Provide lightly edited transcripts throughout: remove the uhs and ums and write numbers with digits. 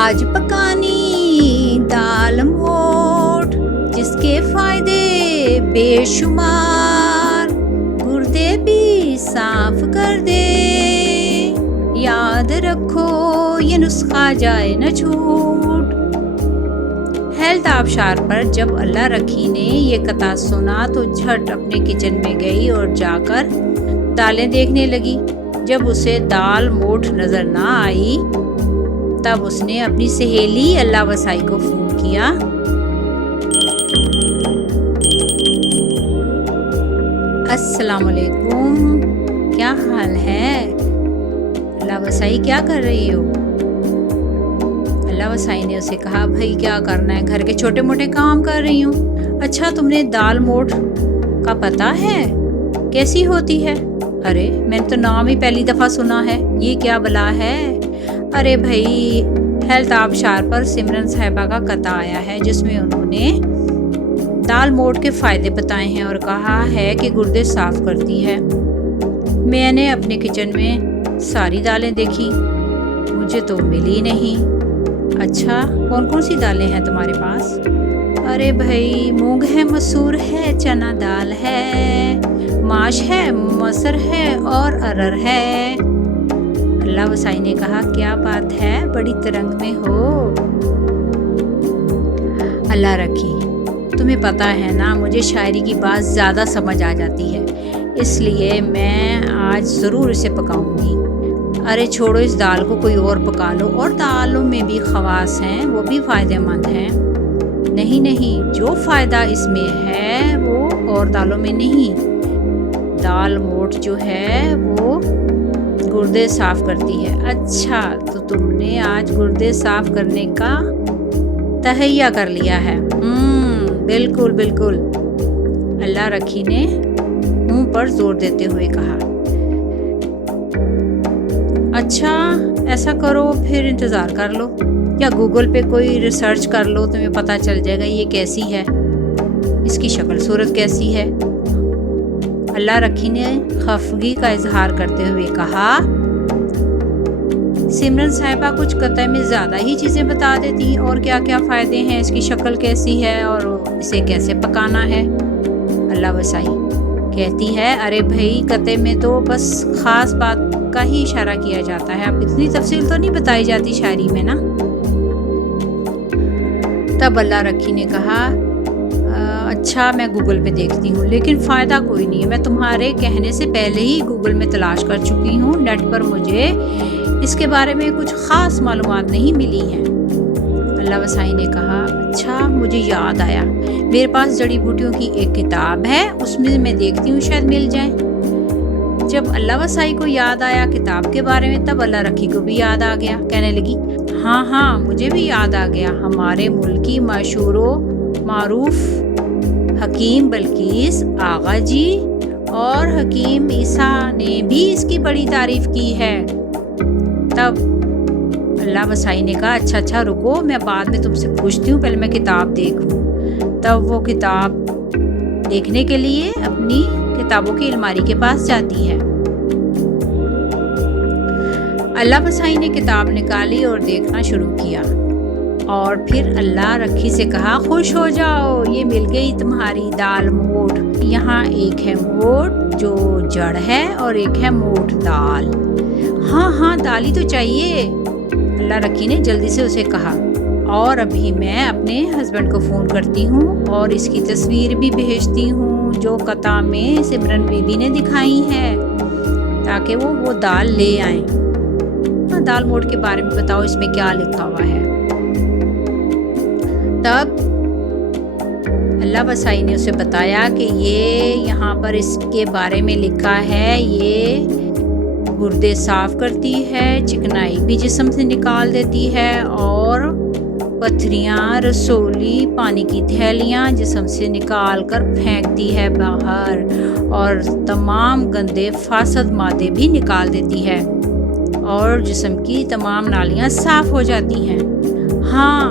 آج پکانی دال موٹ جس کے فائدے بے شمار، گردے بھی صاف کر دے، یاد رکھو یہ نسخہ جائے نہ چھوٹ۔ ہیلتھ آبشار پر جب اللہ رکھی نے یہ قطع سنا تو جھٹ اپنے کچن میں گئی اور جا کر دالیں دیکھنے لگی۔ جب اسے دال موٹ نظر نہ آئی تب اس نے اپنی سہیلی اللہ وسائی کو فون کیا۔ السلام علیکم، کیا حال ہے؟ اللہ وسائی کیا کر رہی ہو؟ اللہ وسائی نے اسے کہا، بھائی کیا کرنا ہے، گھر کے چھوٹے موٹے کام کر رہی ہوں۔ اچھا تم نے دال موٹ کا پتہ ہے کیسی ہوتی ہے؟ ارے میں نے تو نام ہی پہلی دفعہ سنا ہے، یہ کیا بلا ہے؟ ارے بھائی ہیلتھ آبشار پر سمرن صاحبہ کا قطع آیا ہے جس میں انہوں نے دال موٹ کے فائدے بتائے ہیں اور کہا ہے کہ گردے صاف کرتی ہے۔ میں نے اپنے کچن میں ساری دالیں دیکھی، مجھے تو ملی نہیں۔ اچھا کون کون سی دالیں ہیں تمہارے پاس؟ ارے بھائی مونگ ہے، مسور ہے، چنا دال ہے، ماش ہے، مسر ہے اور ارر ہے۔ اللہ وسائی نے کہا، کیا بات ہے، بڑی ترنگ میں ہو۔ اللہ رکھی، تمہیں پتہ ہے نا مجھے شاعری کی بات زیادہ سمجھ آ جاتی ہے، اس لیے میں آج ضرور اسے پکاؤں گی۔ ارے چھوڑو اس دال کو، کوئی اور پکا لو، اور دالوں میں بھی خواص ہیں، وہ بھی فائدہ مند ہیں۔ نہیں، جو فائدہ اس میں ہے وہ اور دالوں میں نہیں۔ دال موٹ جو ہے وہ گردے صاف کرتی ہے۔ اچھا تو تم نے آج گردے صاف کرنے کا تہیہ کر لیا ہے؟ بالکل، اللہ رکھی نے منہ پر زور دیتے ہوئے کہا۔ اچھا ایسا کرو پھر انتظار کر لو یا گوگل پہ کوئی ریسرچ کر لو، تمہیں پتہ چل جائے گا یہ کیسی ہے، اس کی شکل صورت کیسی ہے۔ اللہ رکھی نے خفگی کا اظہار کرتے ہوئے کہا، سمرن صاحبہ کچھ قطع میں زیادہ ہی چیزیں بتا دیتی، اور کیا کیا فائدے ہیں، اس کی شکل کیسی ہے اور اسے کیسے پکانا ہے۔ اللہ وسائی کہتی ہے، ارے بھائی قطع میں تو بس خاص بات کا ہی اشارہ کیا جاتا ہے، اب اتنی تفصیل تو نہیں بتائی جاتی شاعری میں نا۔ تب اللہ رکھی نے کہا، اچھا میں گوگل پہ دیکھتی ہوں، لیکن فائدہ کوئی نہیں ہے، میں تمہارے کہنے سے پہلے ہی گوگل میں تلاش کر چکی ہوں، نیٹ پر مجھے اس کے بارے میں کچھ خاص معلومات نہیں ملی ہیں۔ اللہ وسائی نے کہا، اچھا مجھے یاد آیا، میرے پاس جڑی بوٹیوں کی ایک کتاب ہے، اس میں دیکھتی ہوں شاید مل جائیں۔ جب اللہ وسائی کو یاد آیا کتاب کے بارے میں تب اللہ رکھی کو بھی یاد آ گیا، کہنے لگی، ہاں مجھے بھی یاد آ گیا، ہمارے ملک کی مشہور و معروف حکیم بلقیس آغا جی اور حکیم عیسیٰ نے بھی اس کی بڑی تعریف کی ہے۔ تب اللہ وسائی نے کہا، اچھا رکو، میں بعد میں تم سے پوچھتی ہوں، پہلے میں کتاب دیکھوں۔ تب وہ کتاب دیکھنے کے لیے اپنی کتابوں کی الماری کے پاس جاتی ہے۔ اللہ وسائی نے کتاب نکالی اور دیکھنا شروع کیا، اور پھر اللہ رکھی سے کہا، خوش ہو جاؤ، یہ مل گئی تمہاری دال موٹ۔ یہاں ایک ہے موٹ جو جڑ ہے اور ایک ہے موٹ دال۔ ہاں دال ہی تو چاہیے، اللہ رکھی نے جلدی سے اسے کہا، اور ابھی میں اپنے ہسبینڈ کو فون کرتی ہوں اور اس کی تصویر بھی بھیجتی ہوں جو قطع میں سمرن بی بی نے دکھائی ہے، تاکہ وہ دال لے آئیں۔ دال موٹ کے بارے میں بتاؤ، اس میں کیا لکھا ہوا ہے۔ تب اللہ وسائی نے اسے بتایا کہ یہ یہاں پر اس کے بارے میں لکھا ہے، یہ گردے صاف کرتی ہے، چکنائی بھی جسم سے نکال دیتی ہے، اور پتھریاں، رسولی، پانی کی تھیلیاں جسم سے نکال کر پھینکتی ہے باہر، اور تمام گندے فاسد مادے بھی نکال دیتی ہے، اور جسم کی تمام نالیاں صاف ہو جاتی ہیں۔ ہاں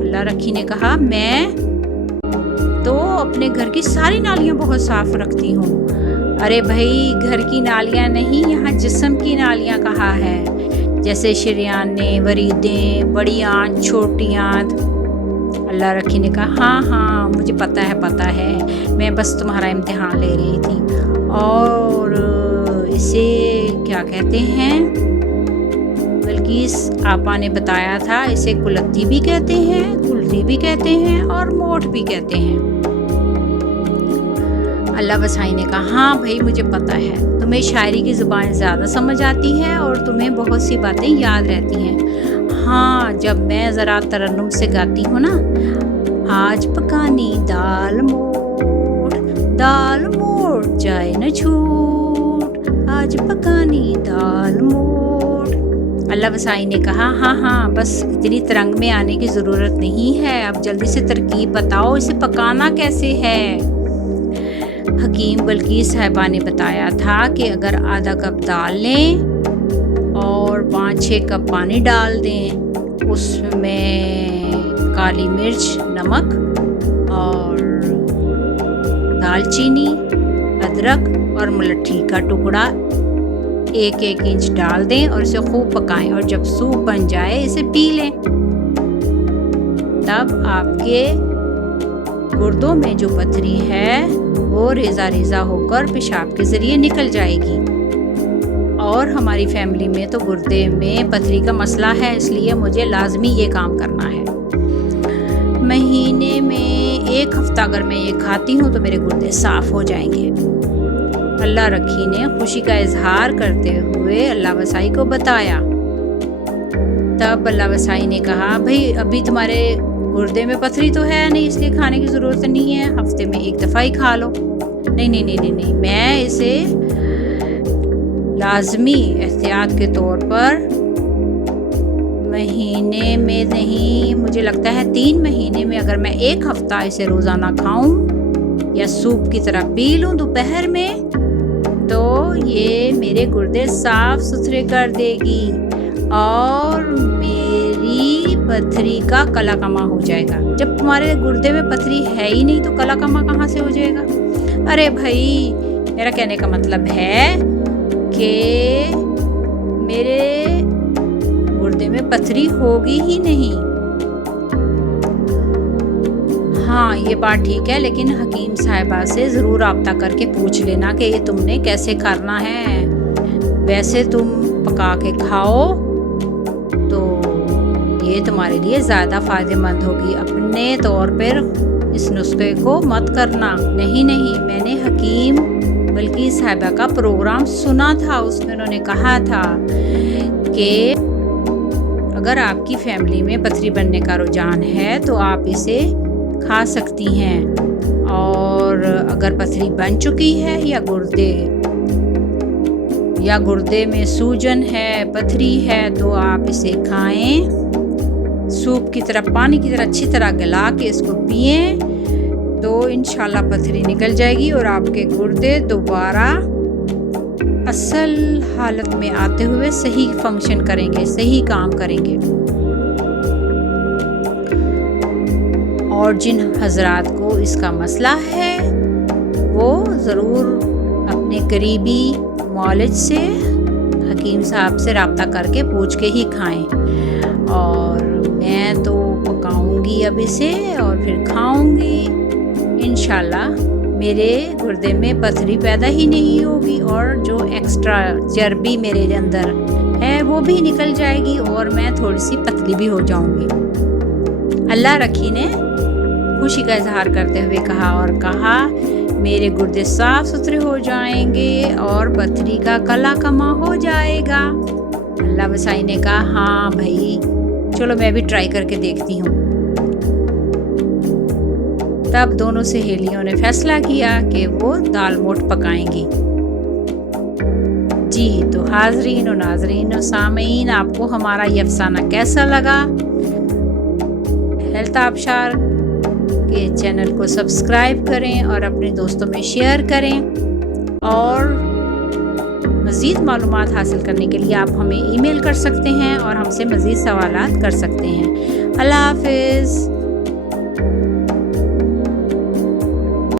اللہ رکھی نے کہا، میں تو اپنے گھر کی ساری نالیاں بہت صاف رکھتی ہوں۔ ارے بھائی گھر کی نالیاں نہیں، یہاں جسم کی نالیاں کہا ہے، جیسے شریانیں، وریدیں، بڑی آنچ، چھوٹی آنچ۔ اللہ رکھی نے کہا ہاں ہاں مجھے پتہ ہے، میں بس تمہارا امتحان لے رہی تھی۔ اور اسے کیا کہتے ہیں، بلکیس آپا نے بتایا تھا اسے کلتی بھی کہتے ہیں، کلتی بھی کہتے ہیں اور موٹ بھی کہتے ہیں۔ اللہ وسائی نے کہا ہاں بھائی مجھے پتہ ہے، تمہیں شاعری کی زبان زیادہ سمجھ آتی ہے اور تمہیں بہت سی باتیں یاد رہتی ہیں۔ ہاں جب میں ذرا ترنم سے گاتی ہوں نا، آج پکانی دال موٹ جائے نہ چھوٹ، آج پکانی دال موٹ۔ اللہ وسائی نے کہا ہاں بس اتنی ترنگ میں آنے کی ضرورت نہیں ہے، اب جلدی سے ترکیب بتاؤ، اسے پکانا کیسے ہے۔ حکیم بلقیس صاحبہ نے بتایا تھا کہ اگر آدھا کپ دال لیں اور 5-6 کپ پانی ڈال دیں، اس میں کالی مرچ، نمک اور دال چینی، ادرک اور ملٹھی کا ٹکڑا 1-1 انچ ڈال دیں اور اسے خوب پکائیں، اور جب سوپ بن جائے اسے پی لیں۔ تب آپ کے گردوں میں جو پتھری ہے وہ ریزہ ہو کر پیشاب کے ذریعے نکل جائے گی۔ اور ہماری فیملی میں تو گردے میں پتھری کا مسئلہ ہے، اس لیے مجھے لازمی یہ کام کرنا ہے۔ مہینے میں 1 ہفتہ اگر میں یہ کھاتی ہوں تو میرے گردے صاف ہو جائیں گے۔ اللہ رکھی نے خوشی کا اظہار کرتے ہوئے اللہ وسائی کو بتایا۔ تب اللہ وسائی نے کہا بھئی ابھی تمہارے گردے میں پتھری تو ہے نہیں، اس لیے کھانے کی ضرورت نہیں ہے، ہفتے میں 1 دفعہ ہی کھا لو۔ نہیں، میں اسے لازمی احتیاط کے طور پر مہینے میں نہیں، مجھے لگتا ہے 3 مہینے میں اگر میں 1 ہفتہ اسے روزانہ کھاؤں یا سوپ کی طرح پی لوں دوپہر میں، تو یہ میرے گردے صاف ستھرے کر دے گی اور میری پتھری کا کلا کما ہو جائے گا۔ جب تمہارے گردے میں پتھری ہے ہی نہیں تو کلا کما کہاں سے ہو جائے گا؟ ارے بھائی میرا کہنے کا مطلب ہے کہ میرے گردے میں پتھری ہوگی ہی نہیں۔ ہاں یہ بات ٹھیک ہے، لیکن حکیم صاحبہ سے ضرور رابطہ کر کے پوچھ لینا کہ یہ تم نے کیسے کرنا ہے۔ ویسے تم پکا کے کھاؤ تو یہ تمہارے لیے زیادہ فائدہ مند ہوگی، اپنے طور پر اس نسخے کو مت کرنا۔ نہیں، میں نے حکیم بلقیس صاحبہ کا پروگرام سنا تھا، اس میں انہوں نے کہا تھا کہ اگر آپ کی فیملی میں پتھری بننے کا رجحان ہے تو آپ اسے کھا سکتی ہیں، اور اگر پتھری بن چکی ہے یا گردے میں سوجن ہے، پتھری ہے، تو آپ اسے کھائیں، سوپ کی طرح پانی کی طرح اچھی طرح گلا کے اس کو پئیں تو انشاءاللہ پتھری نکل جائے گی اور آپ کے گردے دوبارہ اصل حالت میں آتے ہوئے صحیح فنکشن کریں گے، صحیح کام کریں گے۔ اور جن حضرات کو اس کا مسئلہ ہے وہ ضرور اپنے قریبی معالج سے، حکیم صاحب سے رابطہ کر کے پوچھ کے ہی کھائیں۔ اور میں تو پکاؤں گی اب اسے اور پھر کھاؤں گی، انشاءاللہ میرے گردے میں پتھری پیدا ہی نہیں ہوگی اور جو ایکسٹرا چربی میرے اندر ہے وہ بھی نکل جائے گی اور میں تھوڑی سی پتلی بھی ہو جاؤں گی۔ اللہ رکھی نے خوشی کا اظہار کرتے ہوئے کہا میرے گردے صاف ستھرے ہو جائیں گے اور پتھری کا کلا کما ہو جائے گا۔ اللہ وسائی نے کہا ہاں بھائی چلو میں بھی ٹرائی کر کے دیکھتی ہوں۔ تب دونوں سہیلیوں نے فیصلہ کیا کہ وہ دال موٹ پکائیں گی۔ جی تو حاضرین و ناظرین و سامعین، آپ کو ہمارا یہ افسانہ کیسا لگا؟ ہیلتھ آبشار کے چینل کو سبسکرائب کریں اور اپنے دوستوں میں شیئر کریں، اور مزید معلومات حاصل کرنے کے لیے آپ ہمیں ای میل کر سکتے ہیں اور ہم سے مزید سوالات کر سکتے ہیں۔ اللہ حافظ۔